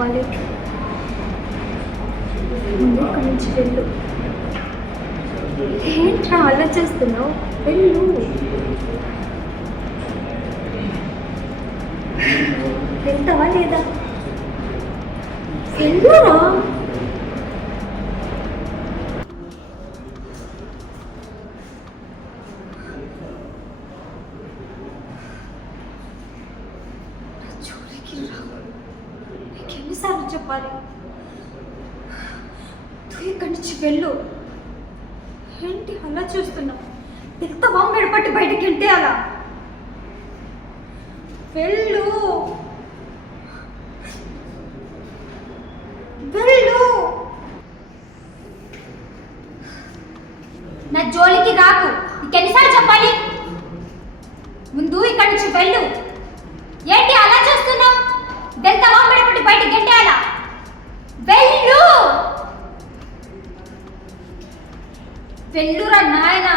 చెప్పాలి? ముందు ఇక్కడి నుంచి వెళ్ళు. ఏంట్రా ఆలోచిస్తున్నావు? వెళ్ళు. వెళ్తావా లేదా? వెళ్ళురా. నీకెన్నిసార్లు చెప్పాలి? నువ్వు ఇక్కడి నుంచి వెళ్ళు. ఏంటి అలా చూస్తున్నావు? వెళ్తావా మెడపట్టి బయటికి ఇంటే అలా? వెళ్ళు వెళ్ళు. నా జోలికి రాకు. నీకెన్నిసార్లు చెప్పాలి? ముందు ఇక్కడి నుంచి వెళ్ళు. ఏంటి అలా చూస్తున్నావు? వెళ్తావా మెడపట్టి బయటికి గంటే అలా? వెళ్ళు. వెళ్ళురా నాయనా.